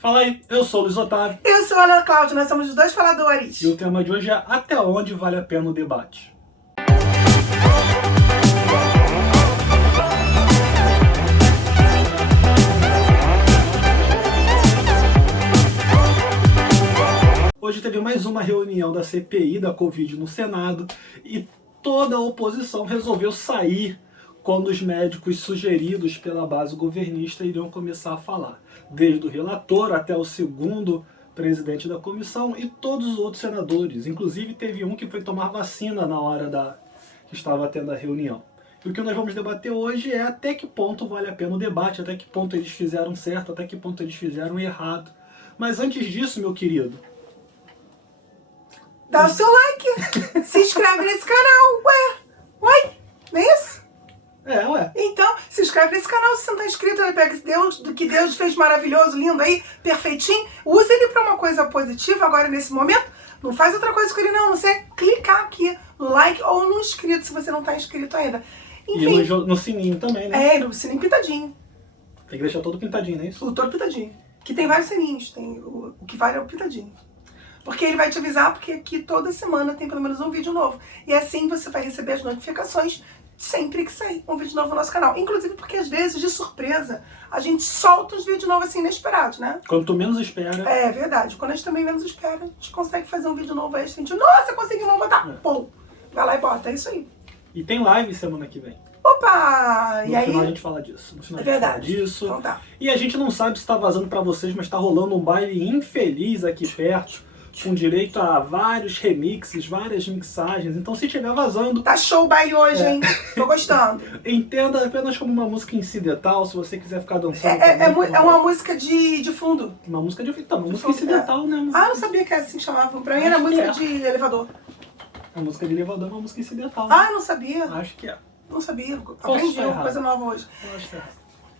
Fala aí, eu sou o Luiz Otávio. Eu sou a Ana Cláudia, nós somos os dois faladores. E o tema de hoje é até onde vale a pena o debate. Hoje teve mais uma reunião da CPI da Covid no Senado e toda a oposição resolveu sair quando os médicos sugeridos pela base governista iriam começar a falar. Desde o relator até o segundo presidente da comissão e todos os outros senadores. Inclusive teve um que foi tomar vacina na hora que estava tendo a reunião. E o que nós vamos debater hoje é até que ponto vale a pena o debate, até que ponto eles fizeram certo, até que ponto eles fizeram errado. Mas antes disso, meu querido, dá o seu like, se inscreve nesse canal, ué, não é isso? Ué. Então, se inscreve nesse canal se você não tá inscrito, né? Pega do que Deus fez maravilhoso, lindo aí, perfeitinho, usa ele pra uma coisa positiva agora nesse momento, não faz outra coisa com ele não sei clicar aqui no like ou no inscrito se você não tá inscrito ainda. Enfim. E no sininho também, né? No sininho pintadinho. Tem que deixar todo pintadinho, não é isso? O todo pintadinho. Que tem vários sininhos, tem o que vale é o pintadinho. Porque ele vai te avisar, porque aqui toda semana tem pelo menos um vídeo novo. E assim você vai receber as notificações sempre que sair um vídeo novo no nosso canal. Inclusive porque às vezes, de surpresa, a gente solta os vídeos novos assim inesperados, né? Quando tu menos espera. É verdade. Quando a gente também menos espera, a gente consegue fazer um vídeo novo aí. A gente, nossa, conseguimos botar. Pum! Vai lá e bota, é isso aí. E tem live semana que vem. Opa! No e aí? final a gente fala disso. No final é verdade. A gente fala disso. Então tá. E a gente não sabe se tá vazando pra vocês, mas tá rolando um baile infeliz aqui perto, com direito a vários remixes, várias mixagens. Então se estiver vazando... Tá show o baile hoje, hein? Tô gostando. Entenda apenas como uma música incidental, se você quiser ficar dançando. É uma música de fundo. Uma música de fundo. Uma música incidental, né? Ah, não sabia que assim chamavam. Pra mim era música de elevador. A música de elevador é uma música incidental. Ah, não sabia. Acho que é. Não sabia. Aprendi uma coisa nova hoje. Eu acho que é.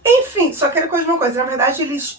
Enfim, só quero coisa de uma coisa. Na verdade, eles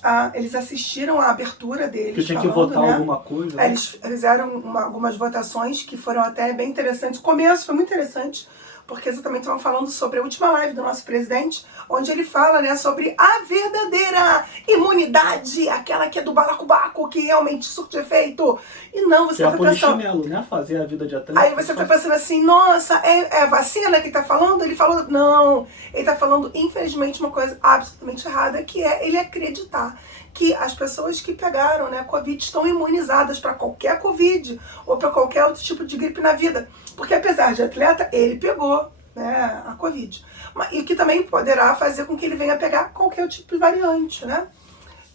assistiram a abertura deles. Que tinha que votar alguma coisa. Né? Eles fizeram algumas votações que foram até bem interessantes. O começo foi muito interessante, porque exatamente estavam falando sobre a última live do nosso presidente, onde ele fala, né, sobre a verdadeira imunidade, aquela que é do balacobaco, que realmente surte efeito. E não, você tá pensando... chinelo, né? Fazer a vida de atleta. Aí você tá pensando assim, nossa, é a vacina que tá falando? Ele falou, não. Ele tá falando, infelizmente, uma coisa absolutamente errada, que é ele acreditar que as pessoas que pegaram, né, Covid estão imunizadas para qualquer Covid ou para qualquer outro tipo de gripe na vida. Porque apesar de atleta, ele pegou, né, a Covid. E que também poderá fazer com que ele venha pegar qualquer tipo de variante, né?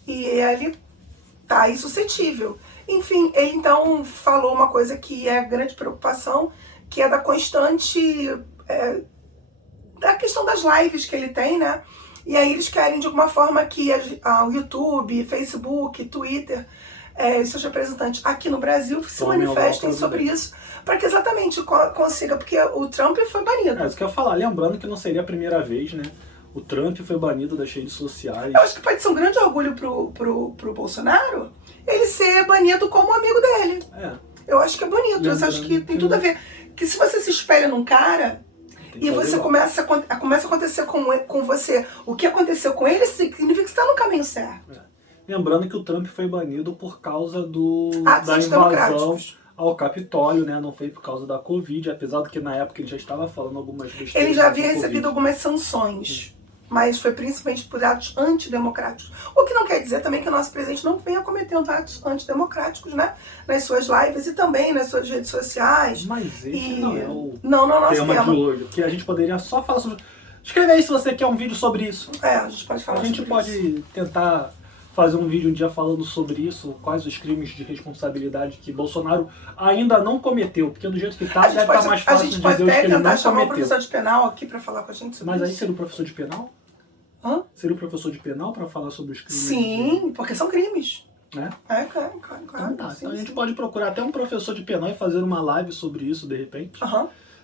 E ele tá aí suscetível. Enfim, ele então falou uma coisa que é grande preocupação, que é da constante... da questão das lives que ele tem, né? E aí eles querem, de alguma forma, que o YouTube, Facebook, Twitter, seus representantes aqui no Brasil se manifestem sobre isso, para que exatamente consiga, porque o Trump foi banido. Isso que eu ia falar, lembrando que não seria a primeira vez, né? O Trump foi banido das redes sociais. Eu acho que pode ser um grande orgulho pro Bolsonaro ele ser banido como amigo dele. Eu acho que é bonito, eu acho que tem tudo a ver. Que se você se espelha num cara... E você começa a acontecer com você o que aconteceu com ele, significa que você está no caminho certo. Lembrando que o Trump foi banido por causa da invasão ao Capitólio, né? Não foi por causa da Covid, apesar de que na época ele já estava falando algumas besteiras. Ele já havia recebido algumas sanções, mas foi principalmente por atos antidemocráticos. O que não quer dizer também que o nosso presidente não venha cometendo atos antidemocráticos, né? Nas suas lives e também nas suas redes sociais. Mas esse não é o tema de hoje, que a gente poderia só falar sobre... Escreve aí se você quer um vídeo sobre isso. A gente pode falar sobre isso. A gente pode tentar fazer um vídeo um dia falando sobre isso, quais os crimes de responsabilidade que Bolsonaro ainda não cometeu, porque do jeito que tá, deve estar mais fácil de dizer os que ele não cometeu. A gente pode até tentar chamar um professor de penal aqui para falar com a gente sobre isso. Mas aí seria o professor de penal? Hã? Seria o professor de penal para falar sobre os crimes? Sim, porque são crimes. Claro. Então tá, então a gente pode procurar até um professor de penal e fazer uma live sobre isso, de repente.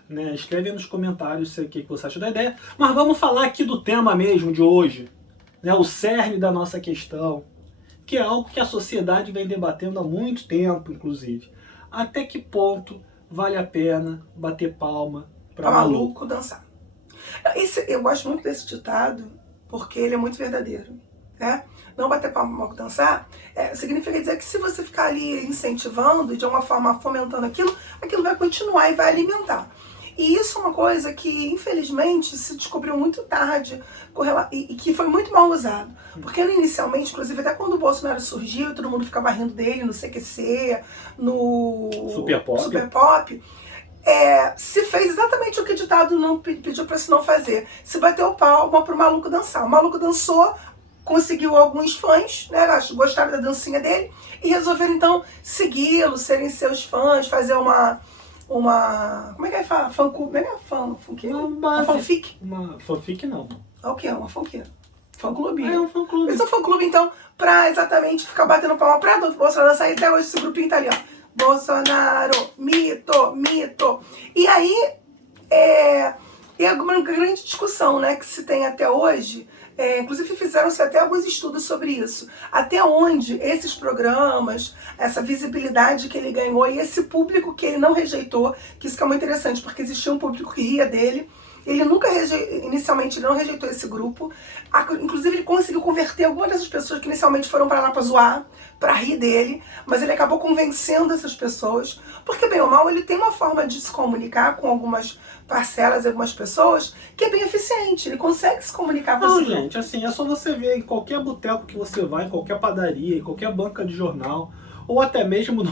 Né? Escreve aí nos comentários o que você acha da ideia. Mas vamos falar aqui do tema mesmo de hoje. Né? O cerne da nossa questão. Que é algo que a sociedade vem debatendo há muito tempo, inclusive. Até que ponto vale a pena bater palma para maluco dançar? Eu gosto muito desse ditado, porque ele é muito verdadeiro. né? Não bater palma, maluco dançar, significa dizer que se você ficar ali incentivando, de alguma forma fomentando aquilo, aquilo vai continuar e vai alimentar. E isso é uma coisa que, infelizmente, se descobriu muito tarde e que foi muito mal usado. Porque inicialmente, inclusive, até quando o Bolsonaro surgiu e todo mundo ficava rindo dele no CQC, no Super Pop, se fez exatamente o que o ditado não pediu para se não fazer. Se bateu palma pro maluco dançar. O maluco dançou, conseguiu alguns fãs, né? Gostaram da dancinha dele e resolveram então segui-lo, serem seus fãs, fazer uma como é que fala? Como é que é uma fanfic? Uma fanfic não. É o que é? Uma fanfic? Fã-clube. É um fã-clube. Eles são fã-clube, então, pra exatamente ficar batendo palma pra Adolfo Bolsonaro sair. Até hoje esse grupinho tá ali, ó. Bolsonaro, mito, mito. E aí, é uma grande discussão, né, que se tem até hoje. Inclusive fizeram-se até alguns estudos sobre isso. Até onde esses programas, essa visibilidade que ele ganhou e esse público que ele não rejeitou, que isso que é muito interessante, porque existia um público que ria dele. Ele nunca inicialmente ele não rejeitou esse grupo. Inclusive ele conseguiu converter algumas dessas pessoas que inicialmente foram para lá para zoar, para rir dele, mas ele acabou convencendo essas pessoas, porque bem ou mal ele tem uma forma de se comunicar com algumas parcelas, algumas pessoas, que é bem eficiente, ele consegue se comunicar com Não, gente, assim, é só você ver em qualquer boteco que você vai, em qualquer padaria, em qualquer banca de jornal, ou até mesmo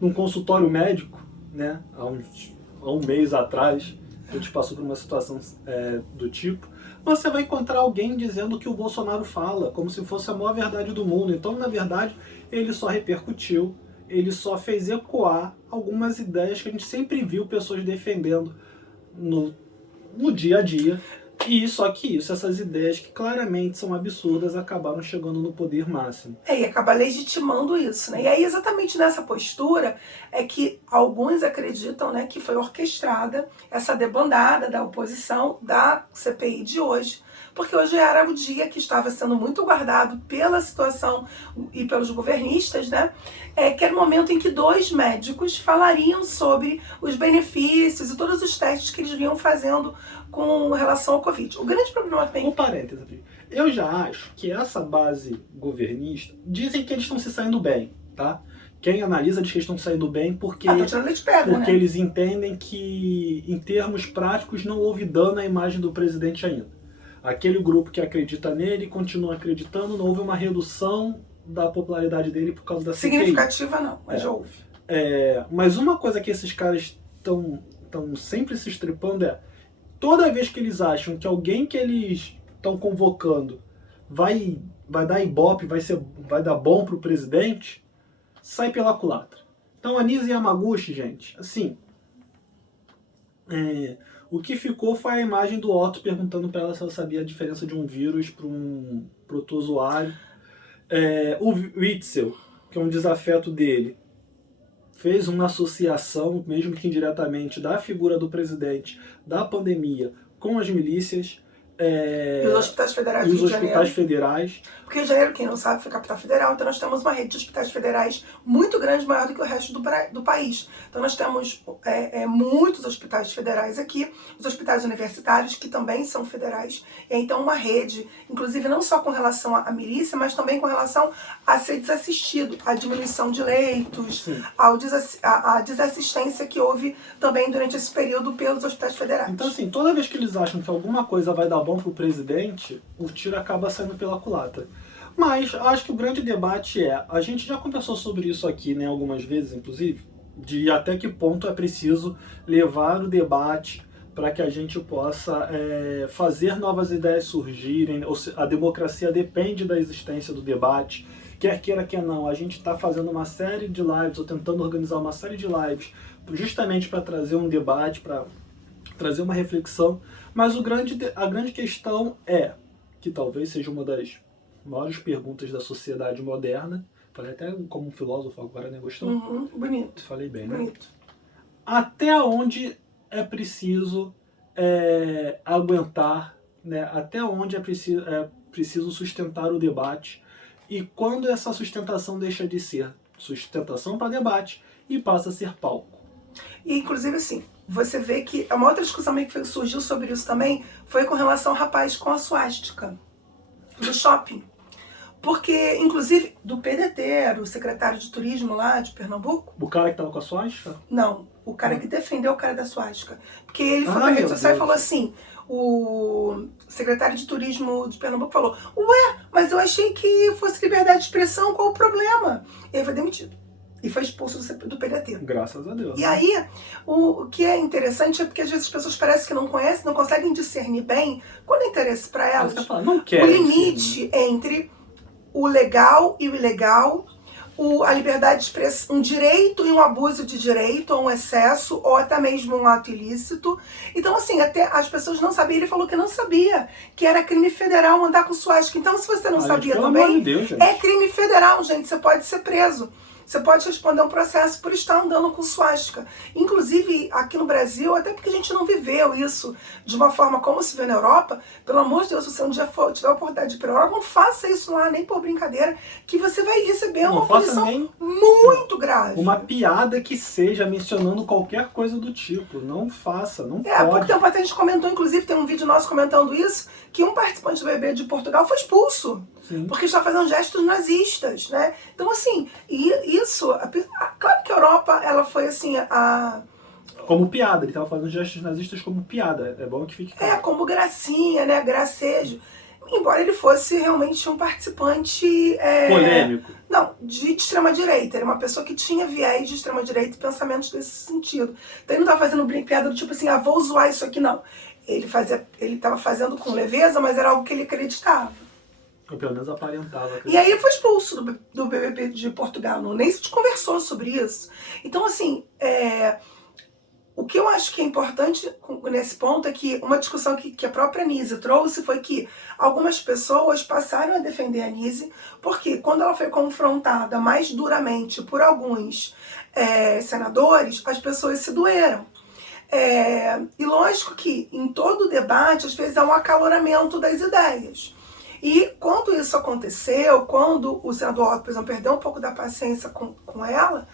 num consultório médico, né, há um mês atrás, a gente passou por uma situação do tipo, você vai encontrar alguém dizendo que o Bolsonaro fala, como se fosse a maior verdade do mundo. Então, na verdade, ele só repercutiu, ele só fez ecoar algumas ideias que a gente sempre viu pessoas defendendo no dia a dia. E só que essas ideias que claramente são absurdas, acabaram chegando no poder máximo. E acaba legitimando isso, né? E aí exatamente nessa postura é que alguns acreditam, né, que foi orquestrada essa debandada da oposição da CPI de hoje, porque hoje era o dia que estava sendo muito guardado pela situação e pelos governistas, né? Que era o momento em que 2 médicos falariam sobre os benefícios e todos os testes que eles vinham fazendo com relação ao Covid. O grande problema tem... Um parênteses, eu já acho que essa base governista, dizem que eles estão se saindo bem, tá? Quem analisa diz que eles estão saindo bem porque, tá tirando leite de pedra, porque né? eles entendem que, em termos práticos, não houve dano à imagem do presidente ainda. Aquele grupo que acredita nele continua acreditando, não houve uma redução da popularidade dele por causa da CPI. Significativa não, mas já houve. Mas uma coisa que esses caras estão sempre se estripando toda vez que eles acham que alguém que eles estão convocando vai dar ibope, vai dar bom pro presidente, sai pela culatra. Então, Anísio Yamaguchi, gente, assim, o que ficou foi a imagem do Otto perguntando para ela se ela sabia a diferença de um vírus para um protozoário. O Witzel, que é um desafeto dele, fez uma associação, mesmo que indiretamente, da figura do presidente, da pandemia, com as milícias. E os hospitais federais e do os Rio de hospitais Janeiro. federais. Porque Rio de Janeiro, quem não sabe, foi capital federal, então nós temos uma rede de hospitais federais muito grande, maior do que o resto do país. Então nós temos muitos hospitais federais aqui, os hospitais universitários, que também são federais, e então uma rede, inclusive não só com relação à milícia, mas também com relação a ser desassistido, a diminuição de leitos, a desassistência que houve também durante esse período pelos hospitais federais. Então, assim, toda vez que eles acham que alguma coisa vai dar bom pro presidente, o tiro acaba saindo pela culatra. Mas acho que o grande debate a gente já conversou sobre isso aqui, né, algumas vezes, inclusive, de até que ponto é preciso levar o debate para que a gente possa fazer novas ideias surgirem. A democracia depende da existência do debate, quer queira, quer não. A gente está fazendo uma série de lives, ou tentando organizar uma série de lives, justamente para trazer um debate, para trazer uma reflexão. Mas a grande questão que talvez seja uma das maiores perguntas da sociedade moderna. Falei até como um filósofo agora, né? Gostou? Bonito. Falei bem, né? Bonito. Até onde é preciso aguentar, né? Até onde é preciso sustentar o debate, e quando essa sustentação deixa de ser sustentação para debate e passa a ser palco. E, inclusive, assim, você vê que uma outra discussão que surgiu sobre isso também foi com relação ao rapaz com a suástica do shopping. Porque, inclusive, do PDT, era o secretário de turismo lá de Pernambuco. O cara que tava com a suástica? Não, o cara que defendeu o cara da suástica. Porque ele foi Ah, pra rede meu social e Deus. falou assim, o secretário de turismo de Pernambuco falou, ué, mas eu achei que fosse liberdade de expressão, qual o problema? E ele foi demitido. E foi expulso do PDT. Graças a Deus. E aí, o que é interessante é porque às vezes as pessoas parecem que não conhecem, não conseguem discernir bem, quando é interesse para elas, Você fala, não o quero. limite entre o legal e o ilegal, a liberdade de expressão, um direito e um abuso de direito, ou um excesso, ou até mesmo um ato ilícito. Então, assim, até as pessoas não sabiam, ele falou que não sabia, que era crime federal andar com suástica. Então, se você não sabia pelo também, amor de Deus, gente. é crime federal, gente, você pode ser preso. Você pode responder um processo por estar andando com suástica. Inclusive, aqui no Brasil, até porque a gente não viveu isso de uma forma como se vê na Europa, pelo amor de Deus, se você um dia tiver a oportunidade de ir para a Europa, não faça isso lá, nem por brincadeira, que você vai receber uma punição muito grave. Uma piada que seja mencionando qualquer coisa do tipo. Não faça, não Há pouco pode. tempo até a gente comentou, inclusive, tem um vídeo nosso comentando isso, que um participante do BBB de Portugal foi expulso. Sim. Porque está fazendo gestos nazistas, né? Então, assim, claro que a Europa, ela foi assim, Como piada, ele estava fazendo gestos nazistas como piada. É bom que fique claro. como gracinha, né? Gracejo. Embora ele fosse realmente um participante... Polêmico. Não, de extrema-direita. Era uma pessoa que tinha viés de extrema-direita e pensamentos desse sentido. Então ele não estava fazendo piada do tipo assim, vou zoar isso aqui, não. Ele estava fazendo com leveza, mas era algo que ele acreditava. Ou pelo menos aparentava. E aí ele foi expulso do BBB de Portugal, nem se conversou sobre isso. Então, assim, o que eu acho que é importante nesse ponto é que uma discussão que a própria Anísia trouxe foi que algumas pessoas passaram a defender a Anísia, porque quando ela foi confrontada mais duramente por alguns senadores, as pessoas se doeram. E lógico que em todo debate, às vezes há um acaloramento das ideias. E quando isso aconteceu, quando o senador Otto, por exemplo, perdeu um pouco da paciência com ela,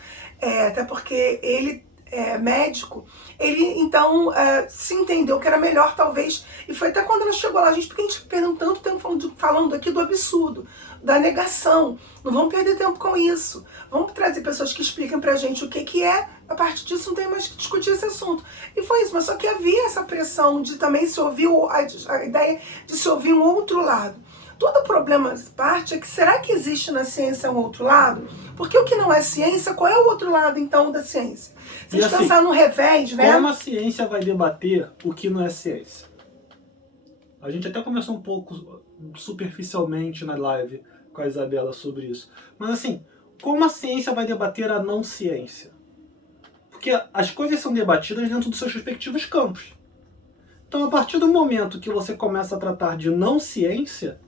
até porque ele é médico, ele então se entendeu que era melhor talvez, e foi até quando ela chegou lá, porque a gente perdeu tanto tempo falando aqui do absurdo, da negação, não vamos perder tempo com isso, vamos trazer pessoas que expliquem pra gente o que é, a partir disso não tem mais que discutir esse assunto. E foi isso, mas só que havia essa pressão de também se ouvir, a ideia de se ouvir um outro lado. Todo o problema parte é que será que existe na ciência um outro lado? Porque o que não é ciência, qual é o outro lado então da ciência? Se a gente pensar no revés, né? Como a ciência vai debater o que não é ciência? A gente até conversou um pouco superficialmente na live com a Isabela sobre isso. Mas assim, como a ciência vai debater a não ciência? Porque as coisas são debatidas dentro dos seus respectivos campos. Então, a partir do momento que você começa a tratar de não ciência,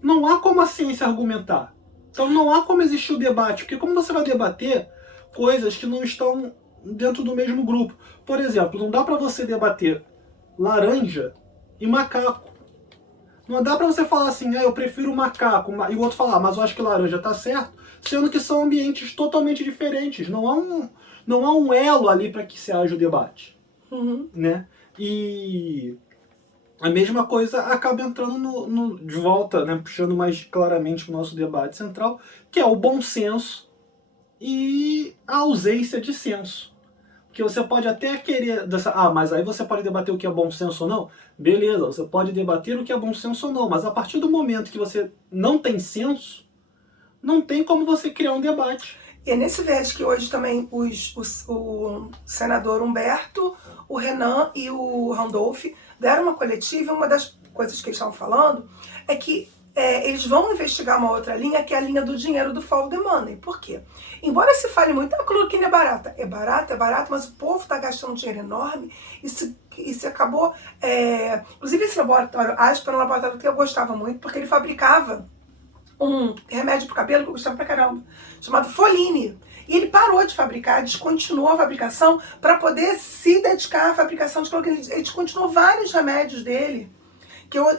não há como a ciência argumentar. Então não há como existir o debate, porque como você vai debater coisas que não estão dentro do mesmo grupo? Por exemplo, não dá para você debater laranja e macaco. Não dá para você falar assim, eu prefiro macaco, e o outro falar, mas eu acho que laranja tá certo, sendo que são ambientes totalmente diferentes. Não há um elo ali para que se haja o debate. Uhum. Né? E a mesma coisa acaba entrando de volta, né, puxando mais claramente para o nosso debate central, que é o bom senso e a ausência de senso. Porque você pode até querer... mas aí você pode debater o que é bom senso ou não? Beleza, você pode debater o que é bom senso ou não, mas a partir do momento que você não tem senso, não tem como você criar um debate. E é nesse viés que hoje também o senador Humberto, o Renan e o Randolph deram uma coletiva, e uma das coisas que eles estavam falando é que eles vão investigar uma outra linha, que é a linha do dinheiro do follow the money. Por quê? Embora se fale muito, a cloroquina é barata, mas o povo está gastando um dinheiro enorme e se acabou... inclusive esse laboratório, Aspen, é um laboratório que eu gostava muito, porque ele fabricava um remédio para o cabelo que eu gostava pra caramba, chamado Foline. E ele parou de fabricar, descontinuou a fabricação para poder se dedicar à fabricação de cloroquina. Ele descontinuou vários remédios dele,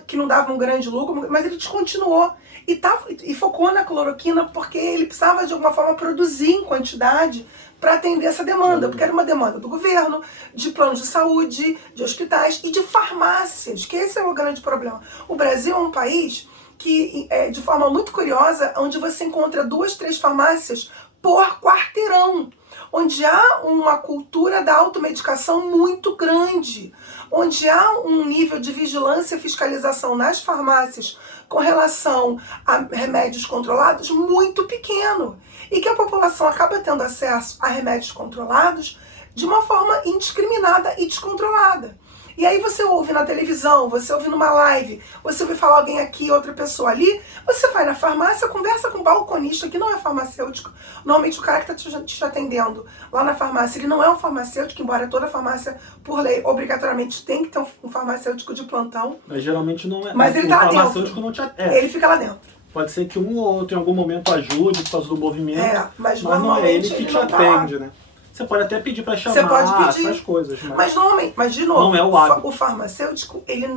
que não davam um grande lucro, mas ele descontinuou. E focou na cloroquina porque ele precisava de alguma forma produzir em quantidade para atender essa demanda, porque era uma demanda do governo, de planos de saúde, de hospitais e de farmácias, que esse é o grande problema. O Brasil é um país que de forma muito curiosa, onde você encontra 2, 3 farmácias por quarteirão, onde há uma cultura da automedicação muito grande, onde há um nível de vigilância e fiscalização nas farmácias com relação a remédios controlados muito pequeno, e que a população acaba tendo acesso a remédios controlados de uma forma indiscriminada e descontrolada. E aí você ouve na televisão, você ouve numa live, você ouve falar alguém aqui, outra pessoa ali, você vai na farmácia, conversa com o balconista, que não é farmacêutico. Normalmente o cara que está te atendendo lá na farmácia, ele não é um farmacêutico, embora toda farmácia, por lei, obrigatoriamente tem que ter um farmacêutico de plantão. Mas geralmente não é. Mas ele tá lá dentro. O farmacêutico não te atende. Ele fica lá dentro. Pode ser que um ou outro em algum momento ajude por causa do movimento, mas não é ele que te atende, tá, né? Você pode até pedir para chamar, você pode pedir essas coisas. Mas normalmente, mas de novo, não é o hábito. O farmacêutico, ele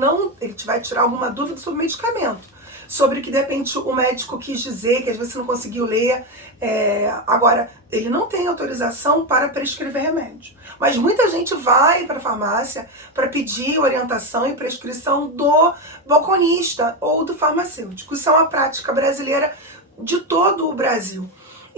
vai tirar alguma dúvida sobre o medicamento. Sobre o que de repente o médico quis dizer, que às vezes você não conseguiu ler. Agora, ele não tem autorização para prescrever remédio. Mas muita gente vai para a farmácia para pedir orientação e prescrição do balconista ou do farmacêutico. Isso é uma prática brasileira de todo o Brasil.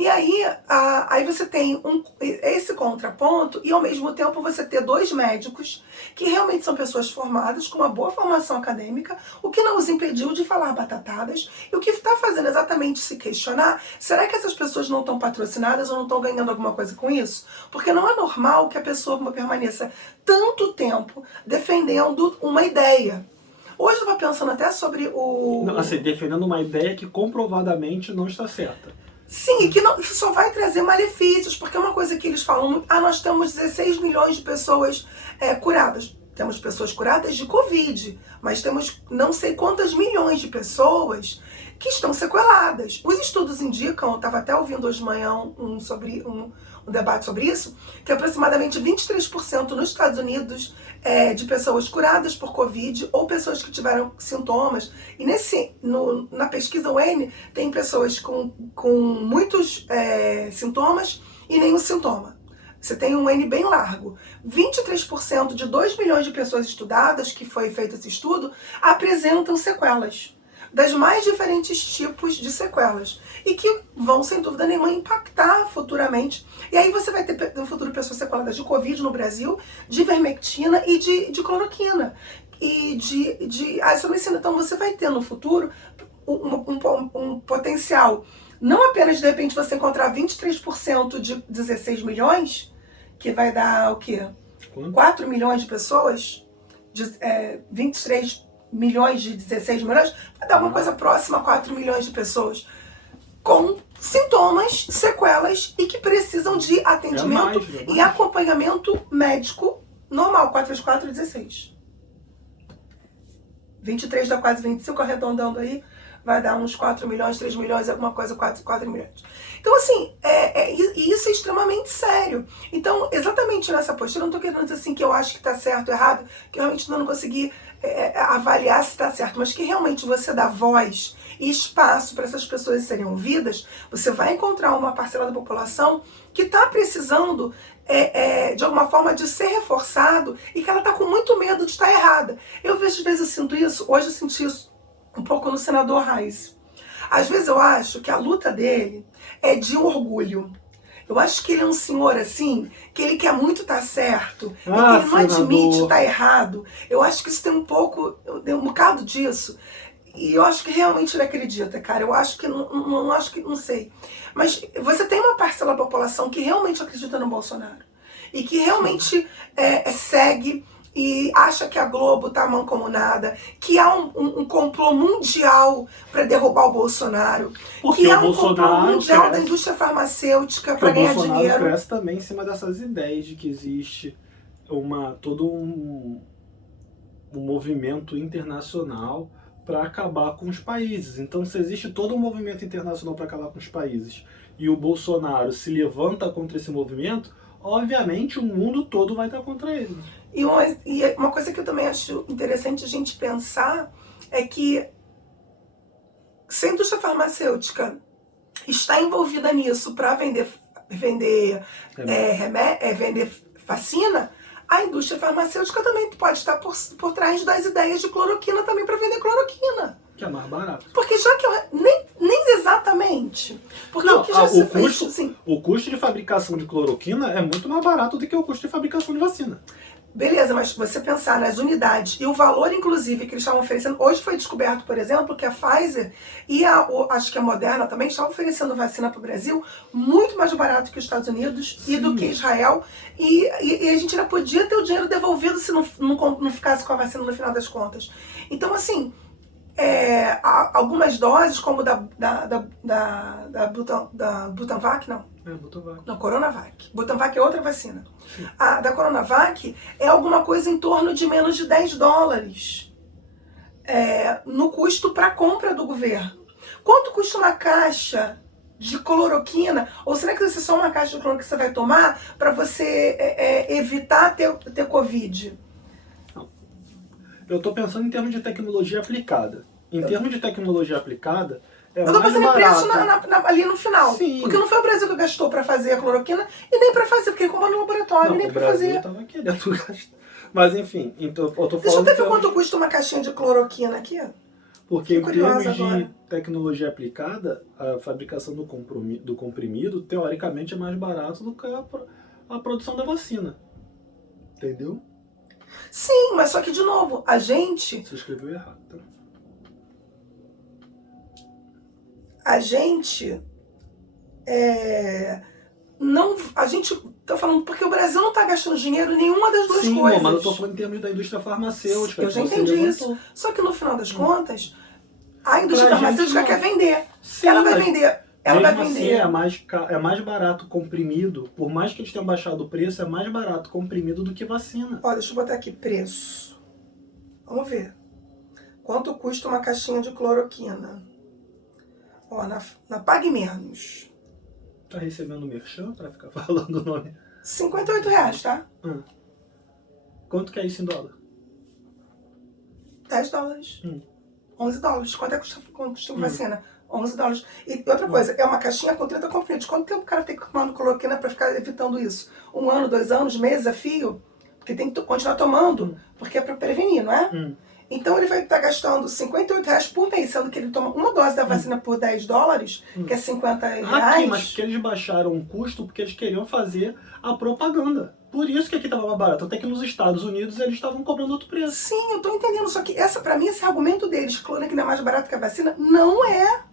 E aí você tem esse contraponto e ao mesmo tempo você ter 2 médicos que realmente são pessoas formadas, com uma boa formação acadêmica, o que não os impediu de falar batatadas, e o que está fazendo exatamente se questionar, será que essas pessoas não estão patrocinadas ou não estão ganhando alguma coisa com isso? Porque não é normal que a pessoa permaneça tanto tempo defendendo uma ideia. Hoje eu estava pensando até sobre defendendo uma ideia que comprovadamente não está certa. Sim, que só vai trazer malefícios, porque é uma coisa que eles falam muito, nós temos 16 milhões de pessoas curadas. Temos pessoas curadas de Covid, mas temos não sei quantas milhões de pessoas que estão sequeladas. Os estudos indicam, eu estava até ouvindo hoje de manhã um debate sobre isso, que aproximadamente 23% nos Estados Unidos de pessoas curadas por Covid ou pessoas que tiveram sintomas. E na pesquisa UNE tem pessoas com muitos sintomas e nenhum sintoma. Você tem um N bem largo. 23% de 2 milhões de pessoas estudadas, que foi feito esse estudo, apresentam sequelas. Das mais diferentes tipos de sequelas. E que vão, sem dúvida nenhuma, impactar futuramente. E aí você vai ter no futuro pessoas sequeladas de Covid no Brasil, de ivermectina e de cloroquina. E de azithromicina. Então você vai ter no futuro um potencial. Não apenas, de repente, você encontrar 23% de 16 milhões, que vai dar o quê? 4 milhões de pessoas? 23 milhões de 16 milhões, vai dar uma coisa próxima a 4 milhões de pessoas com sintomas, sequelas e que precisam de atendimento e acompanhamento médico normal. 4 vezes 4, 16. 23 dá quase 25, arredondando aí, vai dar uns 4 milhões, 3 milhões, alguma coisa, 4 milhões. Então, assim, isso é extremamente sério. Então, exatamente nessa postura, eu não estou querendo dizer assim que eu acho que está certo ou errado, que eu realmente não consegui avaliar se está certo, mas que realmente você dá voz e espaço para essas pessoas serem ouvidas, você vai encontrar uma parcela da população que está precisando, de alguma forma, de ser reforçado e que ela está com muito medo de estar errada. Eu, às vezes, eu sinto isso, hoje eu senti isso um pouco no senador Reis. Às vezes eu acho que a luta dele é de orgulho. Eu acho que ele é um senhor assim, que ele quer muito estar certo, e que ele não admite estar errado. Eu acho que isso tem um bocado disso. E eu acho que realmente ele acredita, cara. Eu acho que, não sei. Mas você tem uma parcela da população que realmente acredita no Bolsonaro. E que realmente segue e acha que a Globo está mancomunada, que há um complô mundial para derrubar o Bolsonaro, porque que há um complô mundial da indústria farmacêutica para ganhar dinheiro. O Bolsonaro cresce também em cima dessas ideias de que existe todo um movimento internacional para acabar com os países. Então, se existe todo um movimento internacional para acabar com os países e o Bolsonaro se levanta contra esse movimento, obviamente o mundo todo vai estar contra ele. E uma coisa que eu também acho interessante a gente pensar é que se a indústria farmacêutica está envolvida nisso para vender vacina, a indústria farmacêutica também pode estar por trás das ideias de cloroquina também para vender cloroquina. Que é mais barato. Porque já que nem exatamente. Porque Não, o que já se fez, custo, assim, o custo de fabricação de cloroquina é muito mais barato do que o custo de fabricação de vacina. beleza, mas você pensar nas unidades e o valor, inclusive, que eles estavam oferecendo. Hoje foi descoberto, por exemplo, que a Pfizer e acho que a Moderna também estavam oferecendo vacina para o Brasil muito mais barato que os Estados Unidos e do que Israel. E a gente ainda podia ter o dinheiro devolvido se não ficasse com a vacina no final das contas. Então, assim, algumas doses, como da Butanvac, não. Butanvac. Não, Coronavac. Butanvac é outra vacina. A da Coronavac é alguma coisa em torno de menos de $10 no custo para compra do governo. Quanto custa uma caixa de cloroquina? Ou será que isso é só uma caixa de cloroquina que você vai tomar para você evitar ter Covid? Eu estou pensando em termos de tecnologia aplicada. Em termos de tecnologia aplicada, é Eu tô mais pensando em preço barato. ali no final. Sim. Porque não foi o Brasil que gastou para fazer a cloroquina e nem para fazer, porque ele comprou no laboratório, Não, nem o para Brasil fazer. estava querendo gastar. Mas enfim, então, eu tô falando. Deixa eu até em ver termos quanto custa uma caixinha de cloroquina aqui. Porque Fiquei em termos curiosa de agora. tecnologia aplicada, a fabricação do comprimido, teoricamente, é mais barato do que a produção da vacina. Entendeu? Sim, mas só que, de novo, a gente Você escreveu errado. Tá? não. A gente tá falando porque o Brasil não tá gastando dinheiro em nenhuma das duas Sim, coisas. mas eu tô falando em termos da indústria farmacêutica. Eu já que você entendi levantou. isso. Só que no final das contas, a indústria Pra farmacêutica gente, não. quer vender. Sim, Ela vai mas vender. Ela vai mesmo assim, vender. é mais barato comprimido. Por mais que eles tenham baixado o preço, é mais barato comprimido do que vacina. Ó, deixa eu botar aqui, preço. Vamos ver. Quanto custa uma caixinha de cloroquina? Ó, na Pague Menos. Tá recebendo merchan pra ficar falando o nome? R$58, tá? Quanto que é isso em dólar? $10. $11. Quanto é que custa vacina? $11. E outra coisa, é uma caixinha com 30 comprimidos. Quanto tempo o cara tem que tomar cloroquina para ficar evitando isso? 1 ano, 2 anos, meses a fio? Porque tem que continuar tomando, porque é para prevenir, não é? Então ele vai estar gastando R$58 por mês, sendo que ele toma uma dose da vacina por $10, que é R$50. Aqui, mas porque eles baixaram o custo porque eles queriam fazer a propaganda. Por isso que aqui estava mais barato. Até que nos Estados Unidos eles estavam cobrando outro preço. Sim, eu tô entendendo. Só que pra mim, esse argumento deles, que cloroquina é mais barato que a vacina, não é.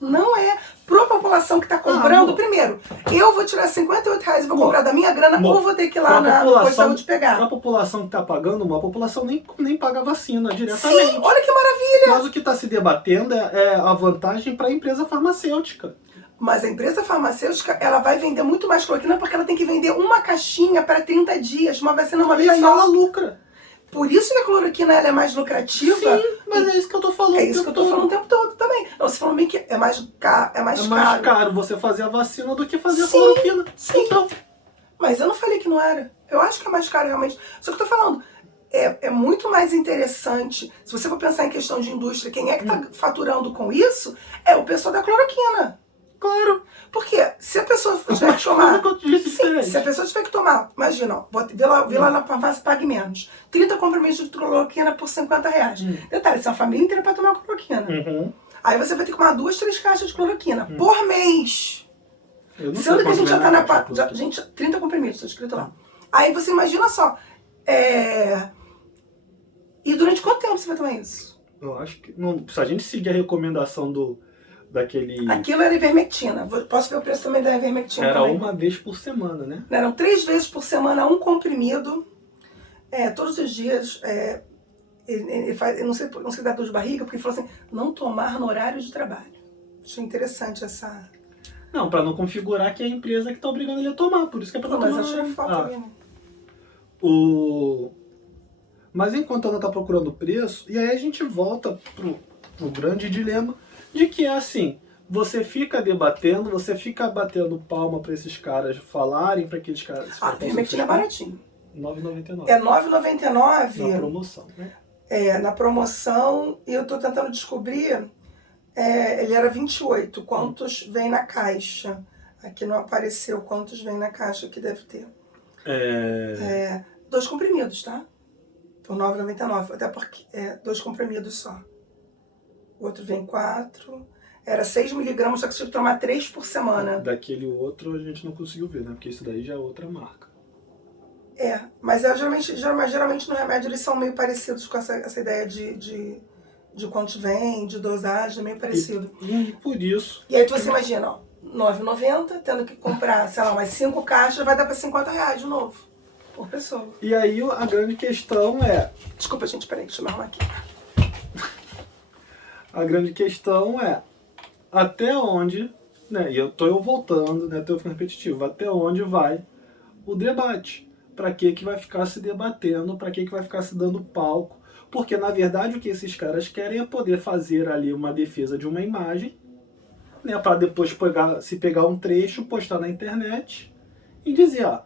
Não é. Pra população que tá comprando, primeiro, eu vou tirar R$58 e vou comprar da minha grana, ou vou ter que ir lá na posto de saúde pegar. A população que tá pagando, a população nem paga a vacina diretamente. Sim, olha que maravilha! Mas o que está se debatendo é a vantagem para a empresa farmacêutica. Mas a empresa farmacêutica, ela vai vender muito mais cloroquina porque ela tem que vender uma caixinha para 30 dias, uma vacina uma vez E aí só. ela lucra. Por isso que a cloroquina ela é mais lucrativa. Sim, mas é isso que eu tô falando. É isso que eu tô falando o tempo todo também. Não, você falou bem que é mais caro. É mais caro você fazer a vacina do que fazer a Sim, cloroquina. sim. Então. Mas eu não falei que não era. Eu acho que é mais caro realmente. Só que eu tô falando, é muito mais interessante, se você for pensar em questão de indústria, quem é que tá faturando com isso é o pessoal da cloroquina. Claro. Porque se a pessoa tiver que tomar... Sim, se a pessoa tiver que tomar, imagina, ó, vê lá na farmácia, Pague Menos. 30 comprimidos de cloroquina por R$50. Detalhe, se é uma família inteira pra tomar cloroquina. Aí você vai ter que tomar 2, 3 caixas de cloroquina por mês. Sendo que a gente já tá na... 30 comprimidos, tá escrito lá. Aí você imagina só. E durante quanto tempo você vai tomar isso? Eu acho que... Não, se a gente seguir a recomendação daquele... Aquilo era ivermectina. Posso ver o preço também da ivermectina? Era também? uma vez por semana, né? Eram 3 vezes por semana, um comprimido. Todos os dias. Ele não sei dar dor de barriga, porque ele falou assim, não tomar no horário de trabalho. Achei interessante essa... Não, pra não configurar que é a empresa que tá obrigando ele a tomar. Por isso que é pra não tomar. Mas achei falta ali, né? Mas enquanto ela tá procurando o preço, e aí a gente volta pro grande dilema de que é assim, você fica debatendo, você fica batendo palma pra esses caras falarem, pra aqueles caras... A ivermectina é baratinho. R$9,99. É R$9,99. Na promoção, né? Na promoção, e eu tô tentando descobrir, ele era 28, quantos vem na caixa? Aqui não apareceu quantos vem na caixa que deve ter. 2 comprimidos, tá? Por R$9,99, até porque 2 comprimidos só. O outro vem 4. Era 6 miligramas, só que tinha que tomar 3 por semana. Daquele outro a gente não conseguiu ver, né? Porque isso daí já é outra marca. Mas geralmente no remédio eles são meio parecidos com essa ideia de quanto vem, de dosagem, é meio parecido. E por isso... E aí você imagina, ó, R$ 9,90, tendo que comprar, sei lá, umas 5 caixas, vai dar pra R$ 50 de novo, por pessoa. E aí a grande questão é... Desculpa, gente, peraí, deixa eu me arrumar aqui. A grande questão é até onde, né, e eu voltando, né, tô ficando repetitivo, até onde vai o debate? Para que vai ficar se debatendo? Para que vai ficar se dando palco? Porque, na verdade, o que esses caras querem é poder fazer ali uma defesa de uma imagem, né, para depois pegar um trecho, postar na internet e dizer, ó,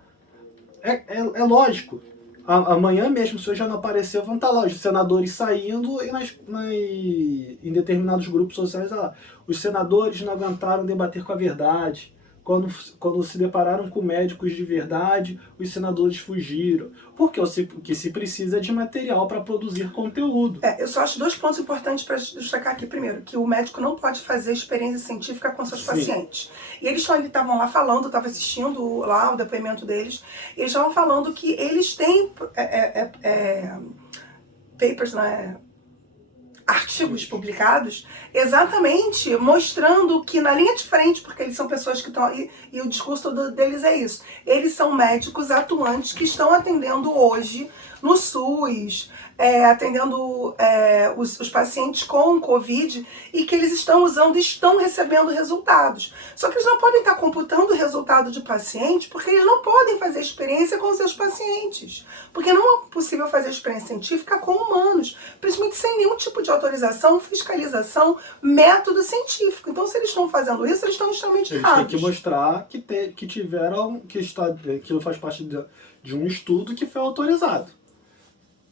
é lógico, amanhã mesmo, se hoje já não apareceu, vão estar lá os senadores saindo e em determinados grupos sociais, os senadores não aguentaram debater com a verdade. Quando se depararam com médicos de verdade, os senadores fugiram. Porque o que se precisa é de material para produzir conteúdo. Eu só acho 2 pontos importantes para destacar aqui. Primeiro, que o médico não pode fazer experiência científica com seus pacientes. E eles estavam lá falando, eu estava assistindo lá o depoimento deles, e eles estavam falando que eles têm papers, né? Artigos publicados, exatamente mostrando que na linha de frente, porque eles são pessoas que estão... E o discurso deles é isso. Eles são médicos atuantes que estão atendendo hoje no SUS, atendendo os pacientes com Covid e que eles estão usando e estão recebendo resultados. Só que eles não podem estar computando o resultado de paciente porque eles não podem fazer experiência com os seus pacientes. Porque não é possível fazer experiência científica com humanos, principalmente sem nenhum tipo de autorização, fiscalização, método científico. Então, se eles estão fazendo isso, eles estão extremamente errados. Eles têm que mostrar que tiveram, que aquilo faz parte de um estudo que foi autorizado.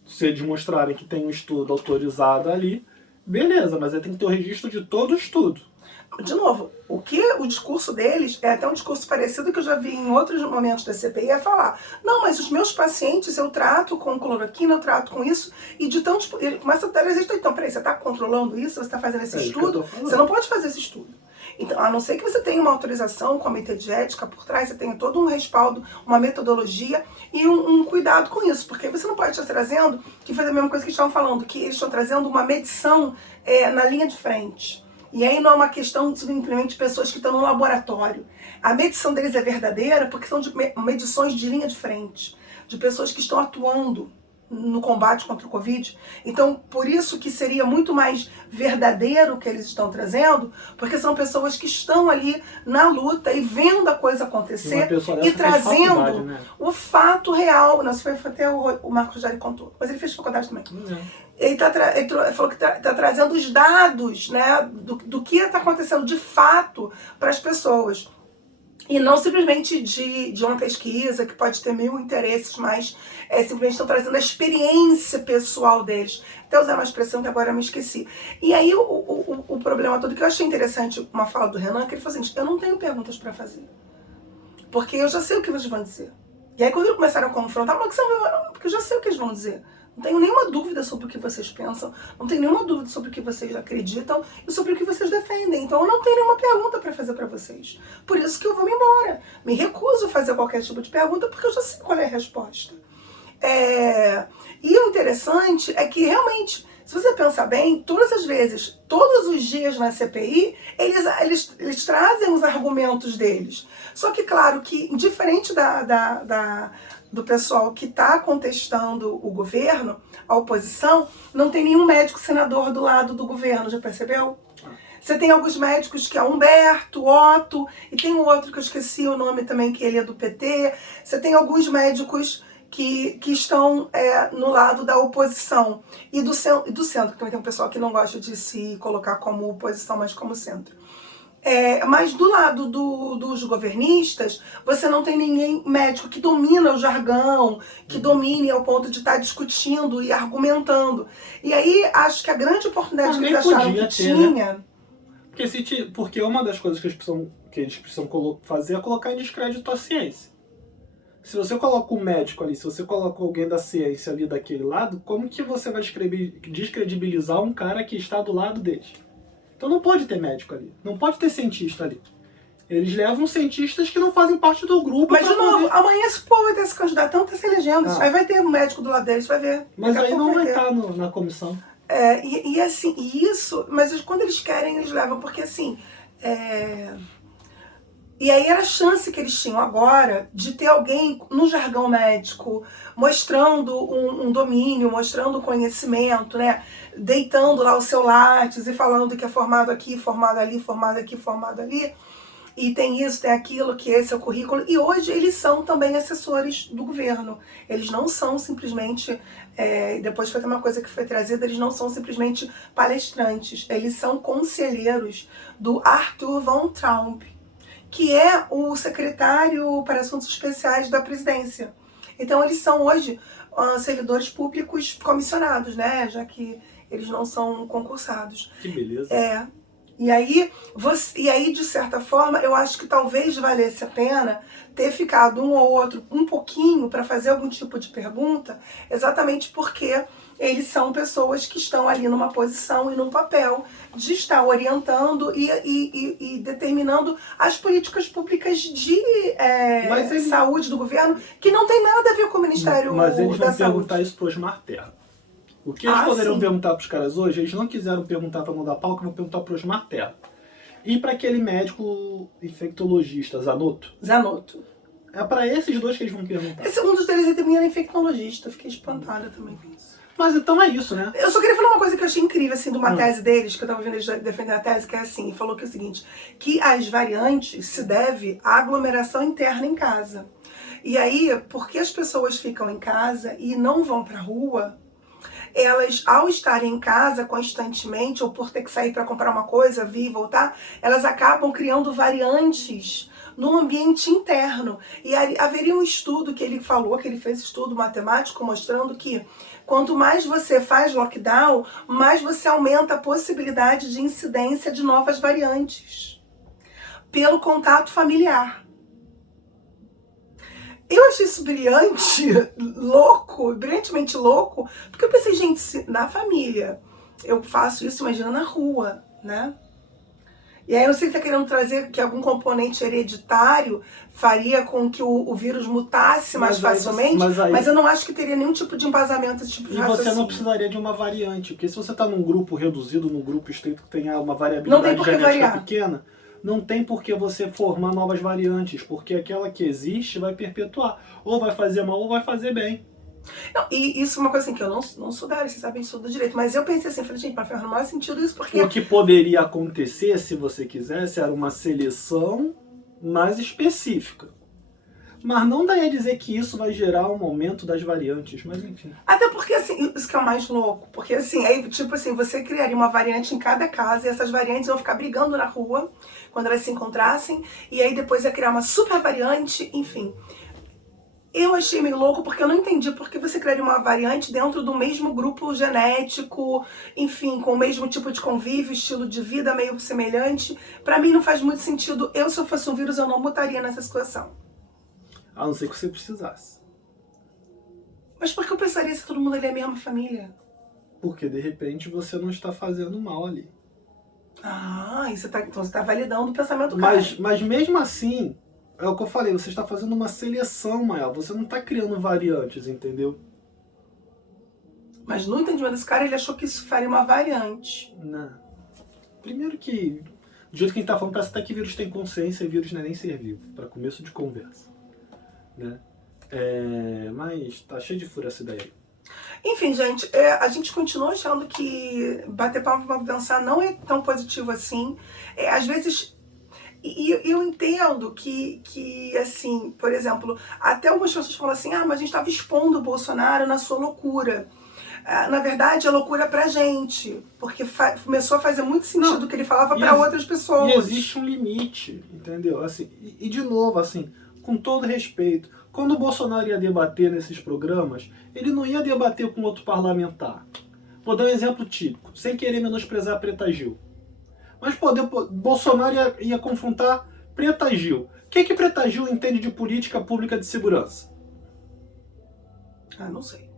Se eles mostrarem que tem um estudo autorizado ali, beleza, mas aí tem que ter o registro de todo o estudo. De novo, o discurso deles é até um discurso parecido que eu já vi em outros momentos da CPI, é falar, não, mas os meus pacientes eu trato com cloroquina, eu trato com isso, e de tantos... Ele começa a trazer, então, peraí, você está controlando isso, você está fazendo esse estudo? Você não pode fazer esse estudo. Então, a não ser que você tenha uma autorização, um comitê de ética por trás, você tenha todo um respaldo, uma metodologia e um cuidado com isso. Porque você não pode estar trazendo, que foi a mesma coisa que eles estavam falando, que eles estão trazendo uma medição na linha de frente. E aí não é uma questão de simplesmente pessoas que estão no laboratório. A medição deles é verdadeira porque são medições de linha de frente, de pessoas que estão atuando no combate contra o Covid. Então, por isso que seria muito mais verdadeiro o que eles estão trazendo, porque são pessoas que estão ali na luta e vendo a coisa acontecer e trazendo o fato real. Não, foi até o Marcos Rogério contou, mas ele fez faculdade também. Ele falou que está trazendo os dados, né, do que está acontecendo de fato para as pessoas. E não simplesmente de uma pesquisa que pode ter 1000 interesses, mas simplesmente estão trazendo a experiência pessoal deles. Até usar uma expressão que agora eu me esqueci. E aí o problema todo, que eu achei interessante uma fala do Renan, que ele falou assim, eu não tenho perguntas para fazer, porque eu já sei o que vocês vão dizer. E aí quando eles começaram a confrontar, porque eu já sei o que eles vão dizer. Não tenho nenhuma dúvida sobre o que vocês pensam, não tenho nenhuma dúvida sobre o que vocês acreditam e sobre o que vocês defendem. Então eu não tenho nenhuma pergunta para fazer para vocês. Por isso que eu vou me embora. Me recuso a fazer qualquer tipo de pergunta porque eu já sei qual é a resposta. E o interessante é que realmente, se você pensar bem, todas as vezes, todos os dias na CPI, eles trazem os argumentos deles. Só que, claro, que diferente do pessoal que está contestando o governo, a oposição, não tem nenhum médico senador do lado do governo, já percebeu? Você tem alguns médicos que é Humberto, Otto, e tem um outro que eu esqueci o nome também, que ele é do PT. Você tem alguns médicos que estão no lado da oposição e do centro, que também tem um pessoal que não gosta de se colocar como oposição, mas como centro. Mas do lado dos governistas, você não tem ninguém médico que domina o jargão, que domine ao ponto de estar discutindo e argumentando. E aí, acho que a grande oportunidade que eles acharam que tinha... Né? Porque uma das coisas que eles precisam fazer é colocar em descrédito a ciência. Se você coloca um médico ali, se você coloca alguém da ciência ali daquele lado, como que você vai descredibilizar um cara que está do lado deles? Então não pode ter médico ali, não pode ter cientista ali. Eles levam cientistas que não fazem parte do grupo. Mas, de novo, amanhã esse povo vai ter esse candidatão, tá se elegendo. Ah. Aí vai ter um médico do lado deles, vai ver. Mas Daqui a aí pouco não vai ter. estar na comissão. E assim, isso, mas quando eles querem, eles levam, porque assim. E aí era a chance que eles tinham agora de ter alguém no jargão médico, mostrando um domínio, mostrando conhecimento, né? Deitando lá o seu látis e falando que é formado aqui, formado ali, formado aqui, formado ali. E tem isso, tem aquilo, que esse é o currículo. E hoje eles são também assessores do governo. Eles não são simplesmente, depois foi uma coisa que foi trazida, eles não são simplesmente palestrantes. Eles são conselheiros do Arthur von Traub, que é o secretário para assuntos especiais da presidência. Então eles são hoje servidores públicos comissionados, né? Já que eles não são concursados. Que beleza. E aí, de certa forma, eu acho que talvez valesse a pena ter ficado um ou outro um pouquinho para fazer algum tipo de pergunta, exatamente porque eles são pessoas que estão ali numa posição e num papel de estar orientando e determinando as políticas públicas de saúde do governo, que não tem nada a ver com o Ministério da Saúde. Mas eles vão perguntar isso pro Osmar Terra. O que eles poderiam perguntar para os caras hoje, eles não quiseram perguntar para mudar pau, que vão perguntar para o Osmar Terra. E para aquele médico infectologista, Zanotto. É para esses dois que eles vão perguntar. Esse um dos deles também era infectologista, eu fiquei espantada também com isso. Mas então é isso, né? Eu só queria falar uma coisa que eu achei incrível, assim, de uma tese deles, que eu tava vendo eles defender a tese, que é assim, falou que é o seguinte, que as variantes se deve à aglomeração interna em casa. E aí, porque as pessoas ficam em casa e não vão pra rua, elas, ao estarem em casa constantemente, ou por ter que sair para comprar uma coisa, vir e voltar, elas acabam criando variantes no ambiente interno. E haveria um estudo que ele falou, que ele fez estudo matemático, mostrando que quanto mais você faz lockdown, mais você aumenta a possibilidade de incidência de novas variantes, pelo contato familiar. Eu achei isso brilhante, brilhantemente louco, porque eu pensei, gente, se na família eu faço isso, imagina na rua, né? E aí eu não sei se tá querendo trazer que algum componente hereditário faria com que o vírus mutasse mais facilmente, mas eu não acho que teria nenhum tipo de embasamento, esse tipo de raciocínio. Você não precisaria de uma variante, porque se você está num grupo reduzido, num grupo estreito que tenha uma variabilidade genética pequena, não tem por que você formar novas variantes, porque aquela que existe vai perpetuar. Ou vai fazer mal ou vai fazer bem. Não, e isso é uma coisa assim que eu não sou da área, vocês sabem isso do direito, mas eu pensei assim, falei, gente, mas faz no maior sentido isso, porque... O que poderia acontecer, se você quisesse, era uma seleção mais específica. Mas não daí a dizer que isso vai gerar um aumento das variantes, mas enfim. Até porque, assim, isso que é o mais louco, porque assim, aí, tipo assim, você criaria uma variante em cada casa e essas variantes vão ficar brigando na rua quando elas se encontrassem, e aí depois ia criar uma super variante, enfim. Eu achei meio louco porque eu não entendi por que você criaria uma variante dentro do mesmo grupo genético, enfim, com o mesmo tipo de convívio, estilo de vida meio semelhante. Pra mim não faz muito sentido. Eu, se eu fosse um vírus, eu não mutaria nessa situação. A não ser que você precisasse. Mas por que eu precisaria se todo mundo ali é a mesma família? Porque de repente você não está fazendo mal ali. Ah, então você tá validando o pensamento do cara. Mas mesmo assim, é o que eu falei, você está fazendo uma seleção maior, você não está criando variantes, entendeu? Mas no entendimento desse cara, ele achou que isso faria uma variante. Não. Primeiro que, do jeito que a gente tá falando, parece até que vírus tem consciência e vírus não é nem ser vivo, para começo de conversa. Né? Mas tá cheio de furo essa ideia aí. Enfim, gente, a gente continua achando que bater palma pra dançar não é tão positivo assim. Às vezes, e eu entendo que, assim, por exemplo, até algumas pessoas falam assim, mas a gente estava expondo o Bolsonaro na sua loucura. Na verdade, é loucura pra gente, porque começou a fazer muito sentido o que ele falava para outras pessoas. E existe um limite, entendeu? Assim, e de novo, assim, com todo respeito, quando o Bolsonaro ia debater nesses programas, ele não ia debater com outro parlamentar. Vou dar um exemplo típico, sem querer menosprezar a Preta Gil. Mas Bolsonaro ia confrontar Preta Gil. O que Preta Gil entende de política pública de segurança? Não sei.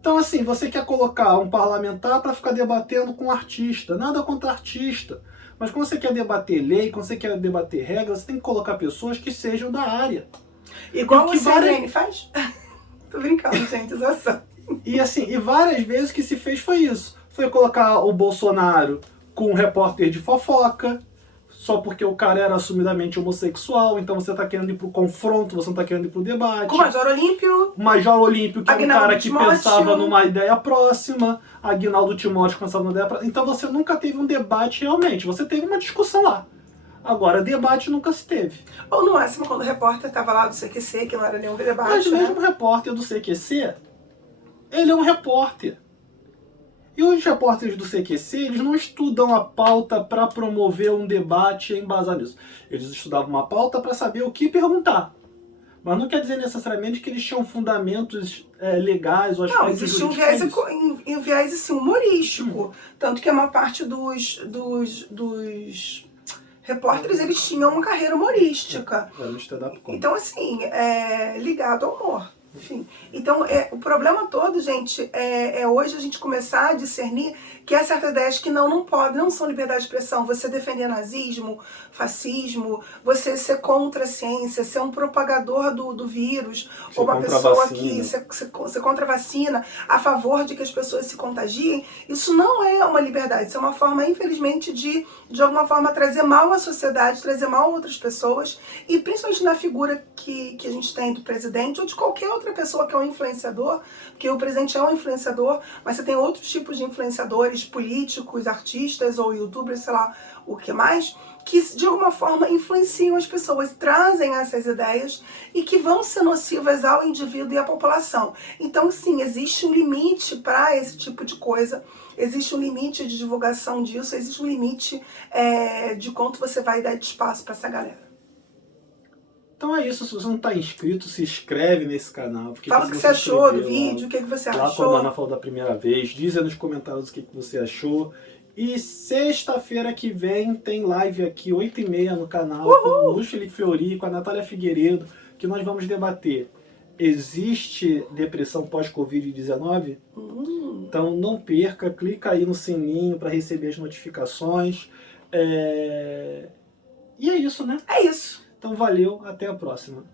Então, assim, você quer colocar um parlamentar para ficar debatendo com um artista. Nada contra artista. Mas quando você quer debater lei, quando você quer debater regras, você tem que colocar pessoas que sejam da área. Igual que o CNN faz? Tô brincando, gente, exação. E assim, e várias vezes o que se fez foi isso. Foi colocar o Bolsonaro com um repórter de fofoca, só porque o cara era assumidamente homossexual, então você tá querendo ir pro confronto, você não tá querendo ir pro debate. Com o Major Olímpio. O Major Olímpio, que era um Aguinaldo cara que Timóteo. pensava numa ideia próxima, Aguinaldo Timóteo que pensava numa ideia próxima. Então você nunca teve um debate realmente, você teve uma discussão lá. Agora, debate nunca se teve. Ou no máximo quando o repórter tava lá do CQC, que não era nenhum debate. Mas mesmo o né? repórter do CQC, ele é um repórter. E os repórteres do CQC, eles não estudam a pauta para promover um debate e embasar nisso. Eles estudavam uma pauta para saber o que perguntar. Mas não quer dizer necessariamente que eles tinham fundamentos legais ou Não, aspectos existe um jurídicos. viés assim, humorístico. Tanto que a maior parte dos repórteres, eles tinham uma carreira humorística. Era um stand-up comedy. Então, assim, ligado ao humor. Enfim, então o problema todo, gente, é hoje a gente começar a discernir que há certas ideias que não podem, não são liberdade de expressão. Você defender nazismo, fascismo, você ser contra a ciência, ser um propagador do vírus, Ser ou uma contra a pessoa vacina. que ser contra a vacina, a favor de que as pessoas se contagiem, isso não é uma liberdade, isso é uma forma, infelizmente, de alguma forma trazer mal à sociedade, trazer mal a outras pessoas, e principalmente na figura que a gente tem do presidente ou de qualquer outra pessoa que é um influenciador, porque o presidente é um influenciador, mas você tem outros tipos de influenciadores, políticos, artistas ou youtubers, sei lá o que mais, que de alguma forma influenciam as pessoas, trazem essas ideias e que vão ser nocivas ao indivíduo e à população. Então, sim, existe um limite para esse tipo de coisa, existe um limite de divulgação disso, existe um limite de quanto você vai dar de espaço para essa galera. Então é isso, se você não está inscrito, se inscreve nesse canal. Fala o que você achou do vídeo, o que você lá achou. quando a Ana falou da primeira vez, diz aí nos comentários o que você achou. E sexta-feira que vem tem live aqui, 8h30 no canal, com o Luiz Felipe Fiori, com a Natália Figueiredo, que nós vamos debater. Existe depressão pós-Covid-19? Então não perca, clica aí no sininho para receber as notificações. E é isso, né? É isso. Então valeu, até a próxima.